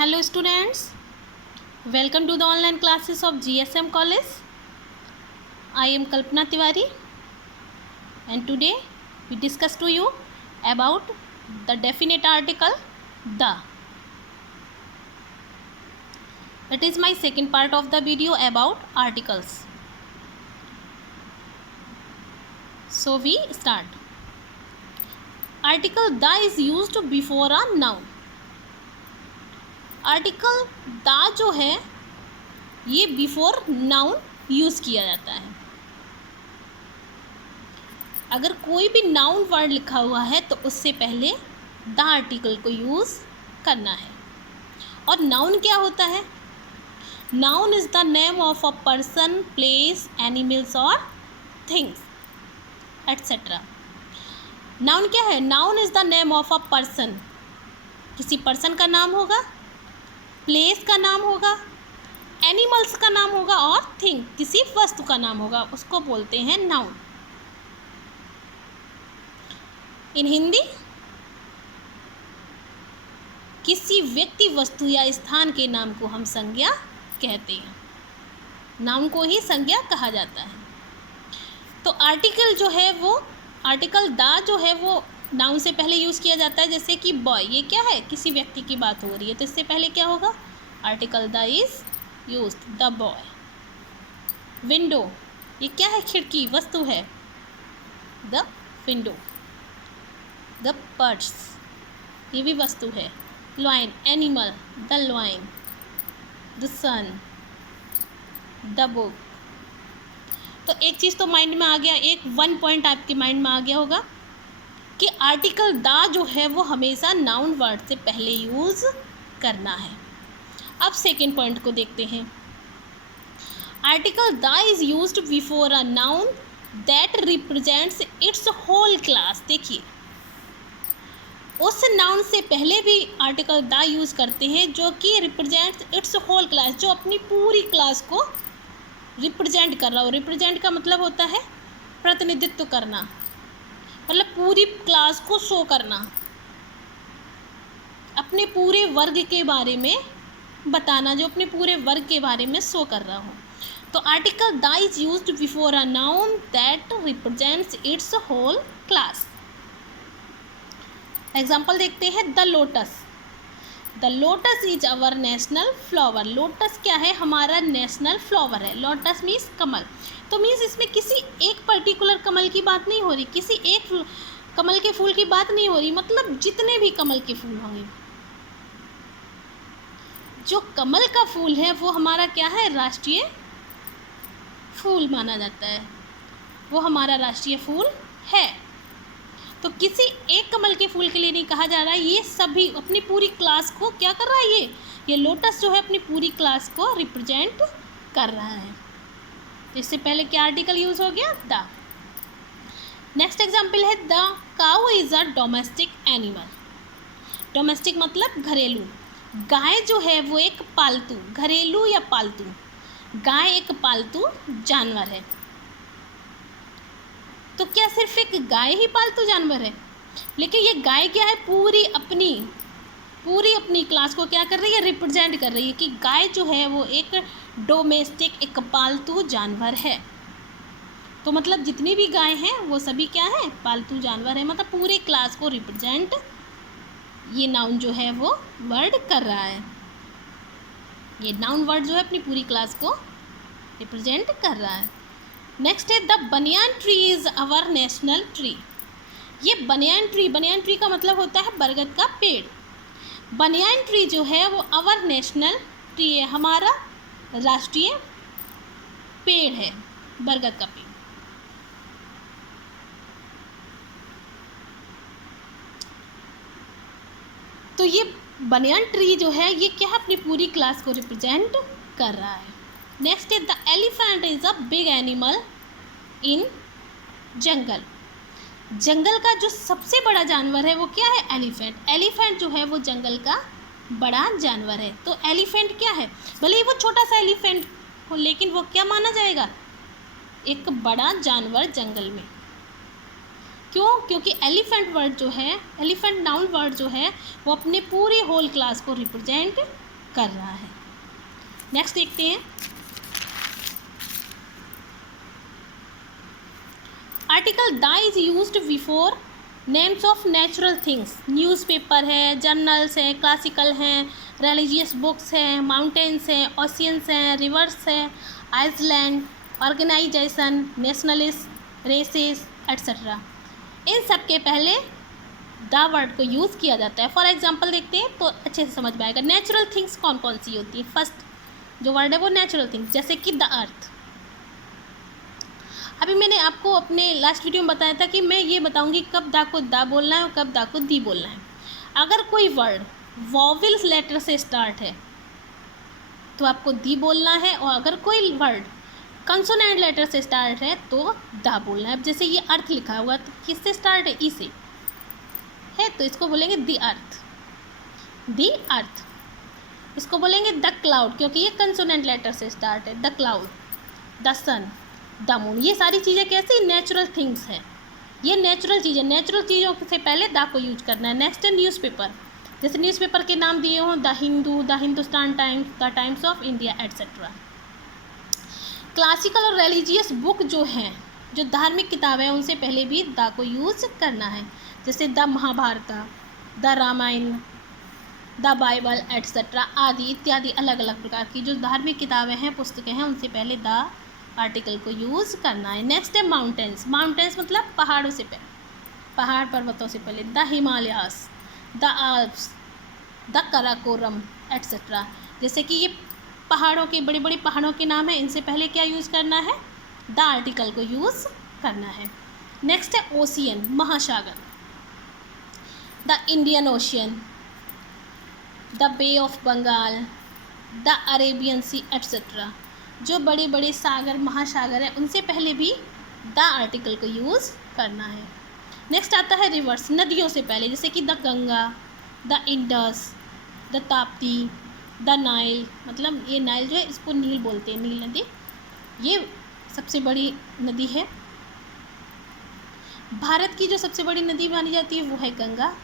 Hello students, welcome to the online classes of GSM College. I am Kalpana Tiwari and today we discuss to you about the definite article the. That is my second part of the video about articles. So we start. Article the is used before a noun. Article the जो है ये before noun use किया जाता है। अगर कोई भी noun word लिखा हुआ है तो उससे पहले द आर्टिकल को यूज़ करना है। और नाउन क्या होता है? Noun is the name of a person, place, animals और थिंग्स एट्सेट्रा। नाउन क्या है? Noun is the name of a person, किसी पर्सन का नाम होगा, प्लेस का नाम होगा, एनिमल्स का नाम होगा और थिंग किसी वस्तु का नाम होगा, उसको बोलते हैं नाउन। इन हिंदी किसी व्यक्ति, वस्तु या स्थान के नाम को हम संज्ञा कहते हैं। नाउन को ही संज्ञा कहा जाता है। तो आर्टिकल जो है वो आर्टिकल द जो है वो नाउन से पहले यूज़ किया जाता है। जैसे कि बॉय, ये क्या है? किसी व्यक्ति की बात हो रही है तो इससे पहले क्या होगा? Article the is used, the boy. Window, ये क्या है? खिड़की, वस्तु है, द विंडो। द पर्स, ये भी वस्तु है। Lion, animal, the lion. The sun, the book. तो एक चीज़ तो माइंड में आ गया, एक वन पॉइंट आपके माइंड में आ गया होगा कि आर्टिकल द जो है वो हमेशा नाउन वर्ड से पहले यूज़ करना है। अब सेकेंड पॉइंट को देखते हैं। Article the is used before a noun that represents its whole class. देखिए, उस नाउन से पहले भी आर्टिकल द यूज़ करते हैं जो कि रिप्रेजेंट्स इट्स होल क्लास, जो अपनी पूरी क्लास को रिप्रेजेंट कर रहा हो। रिप्रेजेंट का मतलब होता है प्रतिनिधित्व करना, मतलब पूरी क्लास को शो करना, अपने पूरे वर्ग के बारे में बताना, जो अपने पूरे वर्ग के बारे में शो कर रहा हो। तो article the is used before a noun that represents its whole class. Example देखते हैं। The lotus, the lotus is our national flower. Lotus क्या है? हमारा नेशनल फ्लावर है। लोटस मीन्स कमल। तो मीन्स इसमें किसी एक पर्टिकुलर कमल की बात नहीं हो रही, किसी एक कमल के फूल की बात नहीं हो रही, मतलब जितने भी कमल के फूल होंगे। जो कमल का फूल है वो हमारा क्या है? राष्ट्रीय फूल माना जाता है, वो हमारा राष्ट्रीय फूल है। तो किसी एक कमल के फूल के लिए नहीं कहा जा रहा है, ये सभी अपनी पूरी क्लास को क्या कर रहा है? ये लोटस जो है अपनी पूरी क्लास को रिप्रेजेंट कर रहा है। तो इससे पहले क्या आर्टिकल यूज़ हो गया? द। नेक्स्ट एग्जाम्पल है the cow is a domestic animal. Domestic मतलब घरेलू। गाय जो है वो एक पालतू, घरेलू या पालतू, गाय एक पालतू जानवर है। तो क्या सिर्फ एक गाय ही पालतू जानवर है? लेकिन ये गाय क्या है? पूरी अपनी क्लास को क्या कर रही है? रिप्रेजेंट कर रही है कि गाय जो है वो एक डोमेस्टिक, एक पालतू जानवर है। तो मतलब जितनी भी गाय हैं वो सभी क्या है? पालतू जानवर है। मतलब पूरे क्लास को रिप्रेजेंट ये नाउन जो है वो वर्ड कर रहा है। ये नाउन वर्ड जो है अपनी पूरी क्लास को रिप्रेजेंट कर रहा है। नेक्स्ट है the banyan tree is our national tree. ये बनियान ट्री का मतलब होता है बरगद का पेड़। बनियान ट्री जो है वो अवर नेशनल ट्री है, हमारा राष्ट्रीय पेड़ है, बरगद का पेड़। तो ये बनियान ट्री जो है ये क्या है? अपनी पूरी क्लास को रिप्रेजेंट कर रहा है। नेक्स्ट है the elephant is a big animal in jungle. जंगल का जो सबसे बड़ा जानवर है वो क्या है? एलिफेंट। एलिफेंट जो है वो जंगल का बड़ा जानवर है। तो एलिफेंट क्या है? भले ही वो छोटा सा एलिफेंट हो, लेकिन वो क्या माना जाएगा? एक बड़ा जानवर जंगल में। क्यों? क्योंकि एलिफेंट वर्ड जो है, एलिफेंट नाउन वर्ड जो है वो अपने पूरी होल क्लास को रिप्रेजेंट कर रहा है। नेक्स्ट देखते हैं, article the is used before names of natural things. Newspaper है, जर्नल्स हैं, क्लासिकल हैं, रिलीजियस बुक्स हैं, माउंटेन्स हैं, ओशियंस हैं, रिवर्स हैं, island, organisation, nationalist, races etcetera. इन सब के पहले द वर्ड को यूज़ किया जाता है। फॉर एग्जांपल देखते हैं तो अच्छे से समझ में आएगा। नेचुरल थिंग्स कौन कौन सी होती है? फर्स्ट जो वर्ड है वो नेचुरल थिंग्स, जैसे कि द अर्थ। अभी मैंने आपको अपने लास्ट वीडियो में बताया था कि मैं ये बताऊंगी कब द को द बोलना है और कब द को दी बोलना है। अगर कोई वर्ड वॉवेल्स लेटर से स्टार्ट है तो आपको दी बोलना है, और अगर कोई वर्ड कंसोनेंट लेटर से स्टार्ट है तो द बोलना है। अब जैसे ये अर्थ लिखा हुआ तो किससे स्टार्ट है? ई से है, तो इसको बोलेंगे दी अर्थ, दी अर्थ। इसको बोलेंगे द क्लाउड, क्योंकि ये कंसोनेंट लेटर से स्टार्ट है। The cloud, the sun, the moon. ये सारी चीज़ें कैसी? नेचुरल थिंग्स हैं। ये नेचुरल चीज़ें, नेचुरल चीज़ों से पहले द को यूज करना है। नेक्स्ट है न्यूज़पेपर, जैसे न्यूज़पेपर के नाम दिए हों, the Hindu, the Hindustan times, the times of India etcetera. Classical और रिलीजियस बुक जो हैं, जो धार्मिक किताबें हैं, उनसे पहले भी द को यूज़ करना है, जैसे the Mahabharata, the Ramayana, the Bible etcetera आदि इत्यादि अलग अलग प्रकार की जो धार्मिक किताबें हैं, पुस्तकें हैं, उनसे पहले द आर्टिकल को यूज़ करना है। नेक्स्ट है माउंटेन्स। माउंटेन्स मतलब पहाड़ों से पहले, पहाड़ पर्वतों से पहले। The Himalayas, the Alps, the Karakoram etcetera. जैसे कि ये पहाड़ों के, बड़े बड़े पहाड़ों के नाम हैं, इनसे पहले क्या यूज़ करना है? द आर्टिकल को यूज़ करना है। नेक्स्ट है ओशियन, महासागर, the Indian ocean, the bay of Bengal, the Arabian sea etcetera. जो बड़े बड़े सागर, महासागर हैं, उनसे पहले भी द आर्टिकल को यूज़ करना है। नेक्स्ट आता है रिवर्स, नदियों से पहले, जैसे कि the Ganga, the Indus, the Tapti, the Nile. मतलब ये नाइल जो है इसको नील बोलते हैं, नील नदी, ये सबसे बड़ी नदी है। भारत की जो सबसे बड़ी नदी मानी जाती है वो है गंगा।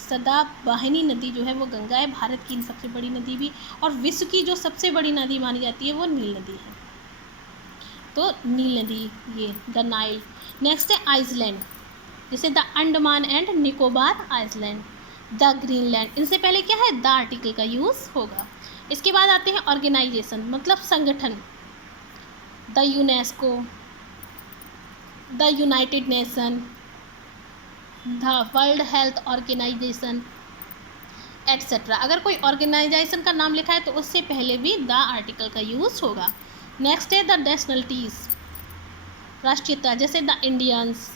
सदा वाहिनी नदी जो है वो गंगा है, भारत की सबसे बड़ी नदी भी। और विश्व की जो सबसे बड़ी नदी मानी जाती है वो नील नदी है, तो नील नदी, ये द नाइल। नेक्स्ट है आइसलैंड, जैसे the Andaman and Nicobar island, the Greenland. इनसे पहले क्या है? द आर्टिकल का यूज़ होगा। इसके बाद आते हैं ऑर्गेनाइजेशन, मतलब संगठन, the UNESCO, the United Nation, the World Health Organisation etcetera. अगर कोई ऑर्गेनाइजेशन का नाम लिखा है तो उससे पहले भी द आर्टिकल का यूज़ होगा। नेक्स्ट है द नेशनलिटीज़, राष्ट्रीयता, जैसे the Indians,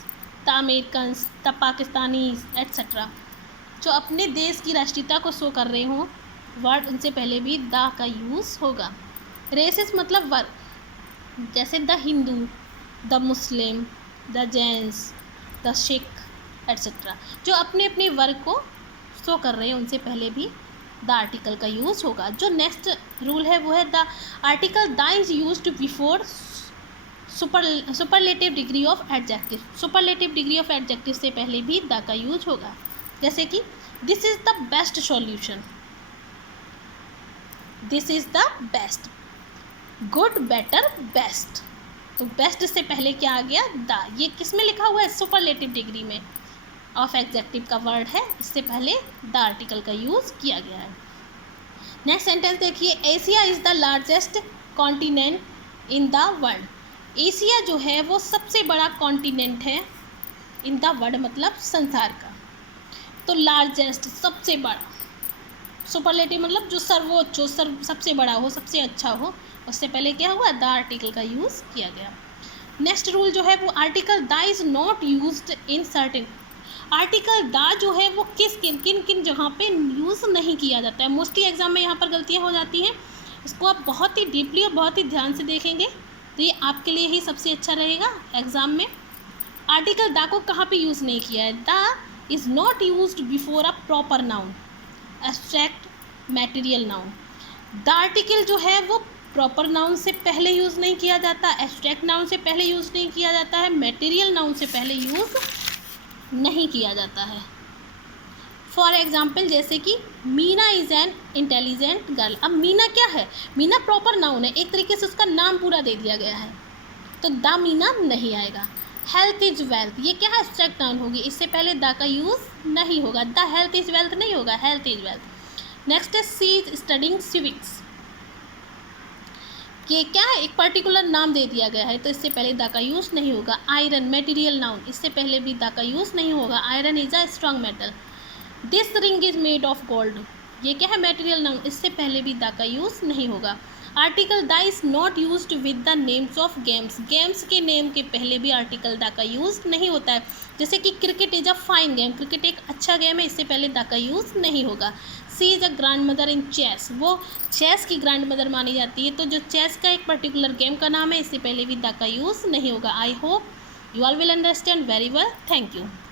the Americans, the Pakistanis etcetera. जो अपने देश की राष्ट्रीयता को शो कर रहे हों वर्ड, उनसे पहले भी द का यूज़ होगा। रेसेस मतलब वर्ग, जैसे the Hindu, the Muslim, the Jains, the Sikh etcetera. जो अपने अपने वर्ग को शो कर रहे हैं उनसे पहले भी द आर्टिकल का यूज़ होगा। जो नेक्स्ट रूल है वो है the article the is used before superlative degree of adjective. Superlative degree of adjective से पहले भी द का यूज होगा, जैसे कि this is the best solution, this is the best, good, better, best. तो बेस्ट से पहले क्या आ गया? द। ये किस में लिखा हुआ है? सुपरलेटिव डिग्री में ऑफ एडजेक्टिव का वर्ड है, इससे पहले द आर्टिकल का यूज़ किया गया है। नेक्स्ट सेंटेंस देखिए, Asia is the largest continent in the world. Asia जो है वो सबसे बड़ा कॉन्टिनेंट है, इन द वर्ल्ड मतलब संसार का। तो लार्जेस्ट, सबसे बड़ा, सुपरलेटिव मतलब जो सर्वोच्च हो, सबसे बड़ा हो, सबसे अच्छा हो, उससे पहले क्या हुआ? द आर्टिकल का यूज़ किया गया। नेक्स्ट रूल जो है वो article the is not used in certain. Article the जो है वो किन किन जगह पे यूज़ नहीं किया जाता है। मोस्टली एग्जाम में यहाँ पर गलतियाँ हो जाती हैं, इसको आप बहुत ही डीपली और बहुत ही ध्यान से देखेंगे तो ये आपके लिए ही सबसे अच्छा रहेगा एग्ज़ाम में। आर्टिकल द को कहाँ पे यूज़ नहीं किया है? The is not used before a proper noun, abstract, material noun. The article जो है वो प्रॉपर नाउन से पहले यूज़ नहीं किया जाता, एब्स्ट्रैक्ट नाउन से पहले यूज़ नहीं किया जाता है, मैटेरियल नाउन से पहले यूज़ नहीं किया जाता है। फॉर एग्जाम्पल जैसे कि Meena is an intelligent girl. अब मीना क्या है, मीना प्रॉपर नाउन है, एक तरीके से उसका नाम पूरा दे दिया गया है, तो द मीना नहीं आएगा। हेल्थ इज वेल्थ, ये क्या है, एब्स्ट्रैक्ट नाउन होगी, इससे पहले द का यूज़ नहीं होगा, द हेल्थ इज वेल्थ नहीं होगा, हेल्थ इज वेल्थ। नेक्स्ट है सी इज स्टडिंग सिविक्स, ये क्या है, एक पर्टिकुलर नाम दे दिया गया है, तो इससे पहले द का यूज़ नहीं होगा। आयरन मटेरियल नाउन, इससे पहले भी द का यूज़ नहीं होगा, iron is a strong metal. This ring is made of gold, ये क्या है, मटेरियल नाउन, इससे पहले भी द का यूज़ नहीं होगा। Article the is not used with the names of games, games के नेम के पहले भी आर्टिकल द का यूज़ नहीं होता है। जैसे कि cricket is a fine game, cricket एक अच्छा गेम है, इससे पहले द का यूज़ नहीं होगा। She is a grand mother in chess, वो चेस की ग्रैंड मदर मानी जाती है, तो जो चेस का एक पर्टिकुलर गेम का नाम है, इससे पहले भी द का यूज़ नहीं होगा। I hope you all will understand very well, thank you.